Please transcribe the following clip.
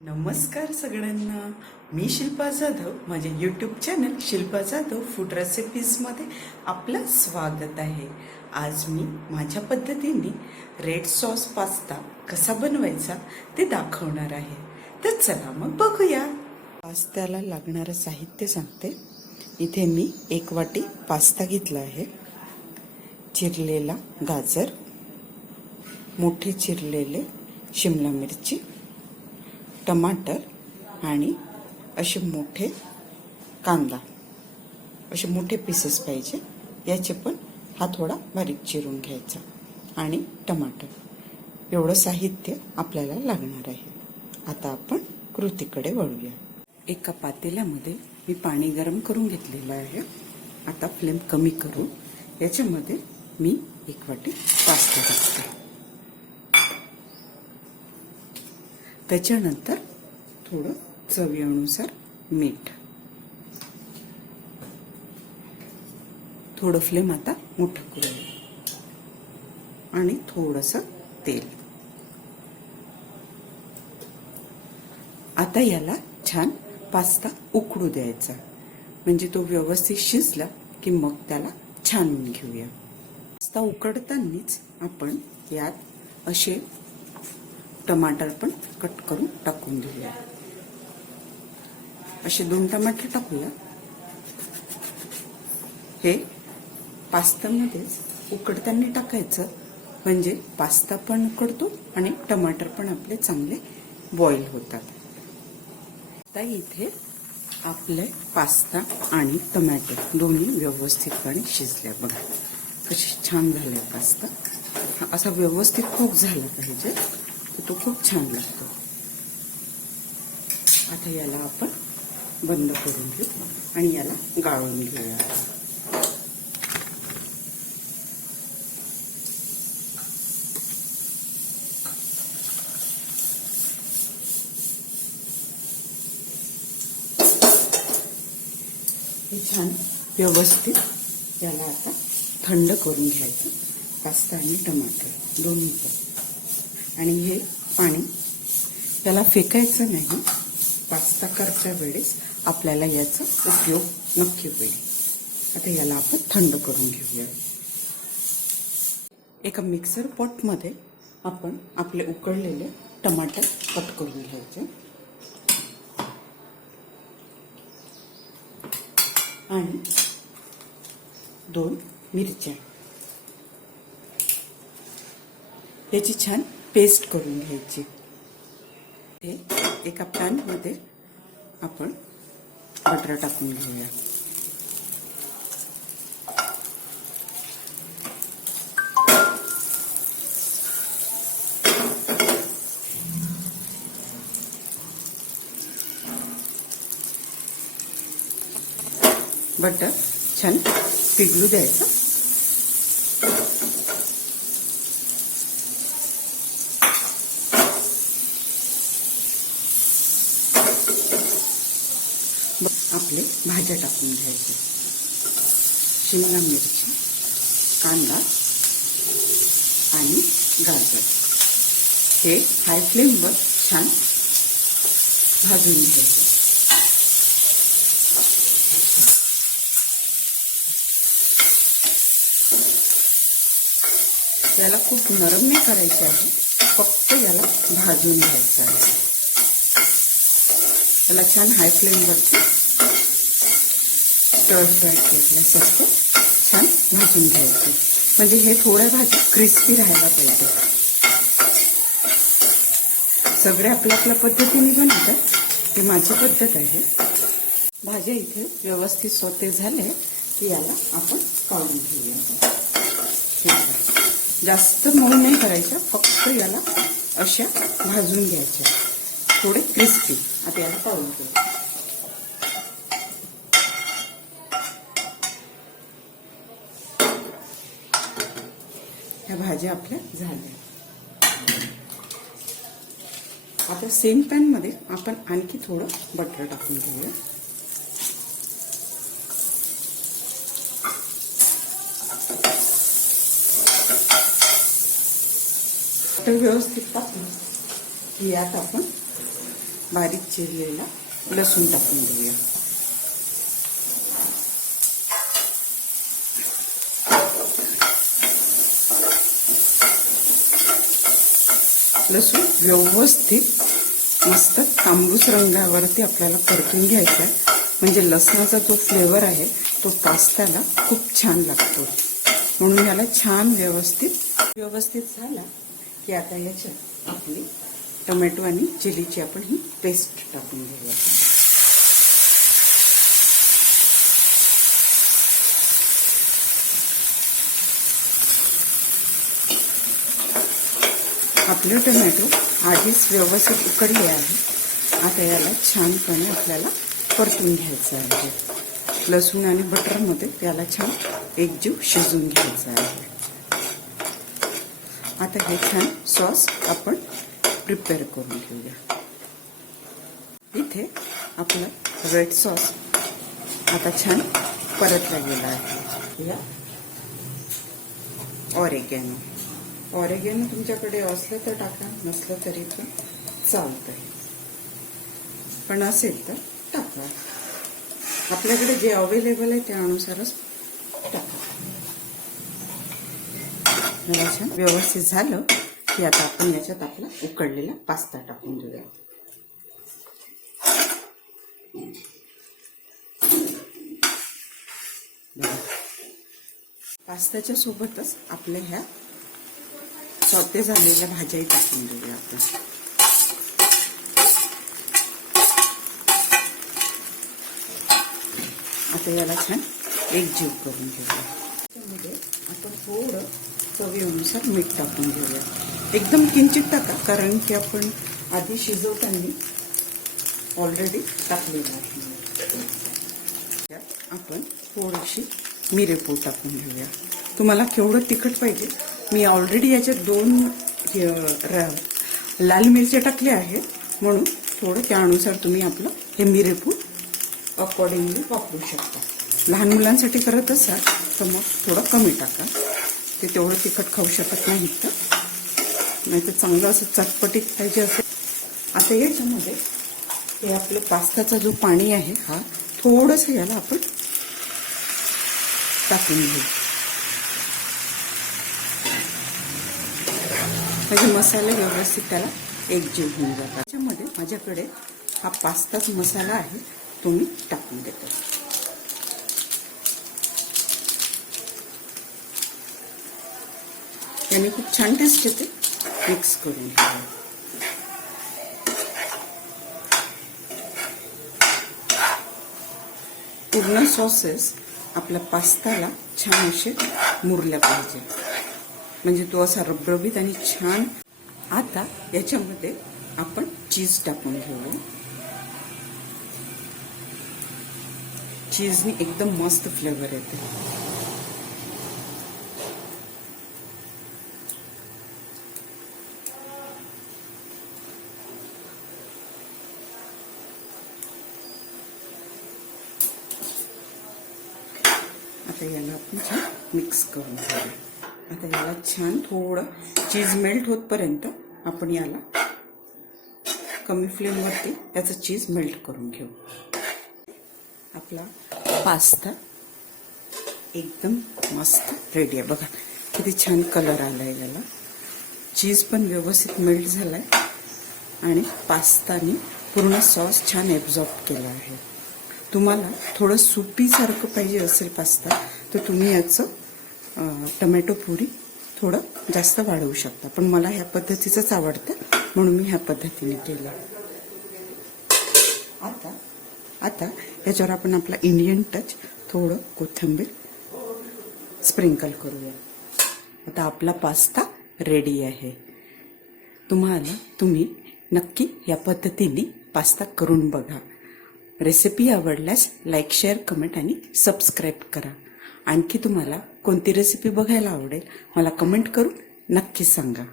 नमस्कार सगळ्यांना. मी शिल्पा जाधव. माझ्या YouTube channel Shilpa Jadhav food रेसिपीजमध्ये आपलं स्वागत आहे. आज मी माझ्या पद्धतीने रेड सॉस पास्ता कसा बनवायचा ते दाखवणार आहे. तर चला मग बघूया. पास्त्याला लागणारं साहित्य सांगते. इथे मी 1 वाटी पास्ता घेतला आहे. चिरलेला गाजर, मोठे चिरलेले शिमला मिरची, टमाटर आणि असे मोठे कांदा, असे मोठे पीसेस पाहिजे. याचे पण हा थोडा बारीक चिरून घ्यायचा आणि टमाटर. एवढं साहित्य आपल्याला लागणार आहे. आता आपण कृतीकडे वळूया. एका पातेल्यामध्ये मी पाणी गरम करून घेतलेलं आहे. आता फ्लेम कमी करून याच्यामध्ये मी 1 वाटी पास्ता टाकते. त्याच्यानंतर थोडं चवीनुसार मीठ. थोडं फ्लेम आता मोठं करूया आणि थोडंसं तेल. आता याला छान पास्ता उकडू द्यायचा. म्हणजे तो व्यवस्थित शिजला की मग त्याला छानून घेऊया. पास्ता उकडतानाच आपण यात असे टमाटर पण कट करून टाकून देऊया. असे 2 टमाटर टाकूया. हे पास्त्यामध्येच उकडताना टाकायचं, म्हणजे पास्ता पण उकडतो आणि टमाटर पण आपले चांगले बॉईल होतात. आता इथे आपले पास्ता आणि टमाटर दोन्ही व्यवस्थितपणे शिजले. बघा कसे छान झाले. पास्ता असा व्यवस्थित कुक झाला पाहिजे, तो खूप छान लागतो. आता याला आपण बंद करून घेऊ आणि याला गाळून घेऊया. हे छान व्यवस्थित याला आता थंड करून घ्यायचं. पास्ता आणि टमाटर दोन्ही पण. आणि हे पाणी त्याला फेकायचं नाही. पास्ता करच्या वेळेस आपल्याला याचा उपयोग नक्की होईल. आता याला आपण थंड करून घेऊया. एका मिक्सर पॉटमध्ये आपण आपले उकडलेले टमाटर कट करून घ्यायचे आणि 2 मिरच्या याची छान पेस्ट करून घ्यायची. ते एका पॅनमध्ये आपण बटर टाकून घेऊया. बटर छान पिघलू द्यायचं. आपले भाज्या टाकून घ्यायचे. शिमला मिरची, कांदा आणि गाजर हे हाय फ्लेमवर छान भाजून घ्यायचे. याला खूप नरम नाही करायचे आहे, फक्त याला भाजून घ्यायचं आहे. त्याला छान हाय फ्लेमवरती स्टर फ्राय केल्यासारखं छान भाजून घ्यायचं. म्हणजे हे थोड्या भाज्या क्रिस्पी राहायला पाहिजे. सगळे आपल्या पद्धतीने बनवतात, ही माझी पद्धत आहे. भाज्या इथे व्यवस्थित सोते झाले की याला आपण काढून घेऊया. जास्त मऊ नाही करायच्या, फक्त याला अशा भाजून घ्यायच्या, थोडे क्रिस्पी. आता याला काढून घेऊ. ह्या भाज्या आपल्या झाल्या. आता सेम पॅन मध्ये आपण आणखी थोडं बटर टाकून घेऊया. बटर व्यवस्थित टाकून यात आपण बारीक चिरलेला लसूण टाकून देऊया. लसूण व्यवस्थित मस्त तांबूस रंगावरती आपल्याला परतून घ्यायचा आहे. म्हणजे लसणाचा जो फ्लेवर आहे तो पास्त्याला खूप छान लागतो. म्हणून याला छान व्यवस्थित झाला की आता याच्यात आपली टोमॅटो आणि चिलीची आपण ही पेस्ट टाकून घेऊया. आपले टोमॅटो आधीच व्यवस्थित उकडले आहे. आता याला छानपणे आपल्याला परतून घ्यायचं आहे. लसूण आणि बटरमध्ये त्याला छान एकजीव शिजून घ्यायचा आहे. आता हे छान सॉस आपण प्रिपेअर करून घेऊया. इथे आपला रेड सॉस आता छान परतला गेला आहे. या ऑरेगॅनो तुमच्याकडे असलं तर टाका, नसलं तरी पण चालतंय, पण असेल तर टाका. आपल्याकडे जे अवेलेबल आहे त्यानुसारच टाका. छान व्यवस्थित झालं की आता आपण याच्यात आपला उकडलेला पास्ता टाकून देऊया. पास्त्याच्या सोबतच आपल्या ह्या सॉटे झालेल्या भाज्याही टाकून देऊया आपण. आता याला छान एकजीव करून घेऊया. त्यामध्ये आपण थोडं चवीनुसार मीठ टाकून घेऊया. एकदम किंचित टाका, कारण की आपण आधी शिजवताना ऑलरेडी टाकलेलं आहे. आपण थोडीशी मिरेपूड टाकून घेऊया. तुम्हाला केवढं तिखट पाहिजे, मी ऑलरेडी याच्यात 2 लाल मिरच्या टाकल्या आहेत, म्हणून थोडं त्यानुसार तुम्ही आपलं हे मिरेपूड अकॉर्डिंगली वापरू शकता. लहान मुलांसाठी करत असाल तर मग थोडं कमी टाका. ते तेवढं तिखट खाऊ शकत नाहीत तर, नाही तर चांगलं असं चटपटीत पाहिजे असेल. आता याच्यामध्ये हे आपलं पास्ताचा जो पाणी आहे हा थोडंसं याला आपण टाकून घेऊ. म्हणजे मसाले व्यवस्थित त्याला एकजीव होऊन जातात. त्याच्यामध्ये माझ्याकडे हा पास्ताच मसाला आहे, तो मी टाकून देतो. याने खूप छान टेस्ट येते. मिक्स करून घेऊ. पूर्ण सॉसेस आपल्या पास्ताला छान असे मुरल्या पाहिजे, म्हणजे तो असा रबरबीत आणि छान. आता याच्यामध्ये आपण चीज टाकून घेऊ. चीजनी एकदम मस्त फ्लेवर येते. आता याला आपण छान मिक्स करून घेऊ. आता याला छान थोडं चीज मेल्ट होतपर्यंत आपण याला कमी फ्लेमवरती याचं चीज मेल्ट करून घेऊ. आपला पास्ता एकदम मस्त रेडी आहे. बघा किती छान कलर आलाय याला. चीज पण व्यवस्थित मेल्ट झालाय आणि पास्ताने पूर्ण सॉस छान ॲब्झॉर्ब केला आहे. तुम्हाला थोडं सुपी सारखं पाहिजे असेल पास्ता तर तुम्ही याचं टोमॅटो प्युरी थोडं जास्त वाढवू शकता, पण मला ह्या पद्धतीचंच आवडतं म्हणून मी ह्या पद्धतीने केलं. आता याच्यावर आपण आपला इंडियन टच थोडं कोथिंबीर स्प्रिंकल करूया. आता आपला पास्ता रेडी आहे. तुम्ही नक्की या पद्धतीने पास्ता करून बघा. रेसिपी आवडल्यास लाईक, शेअर, कमेंट आणि सबस्क्राईब करा. आणखी तुम्हाला कोणती रेसिपी बघायला आवडेल मला कमेंट करून नक्की सांगा.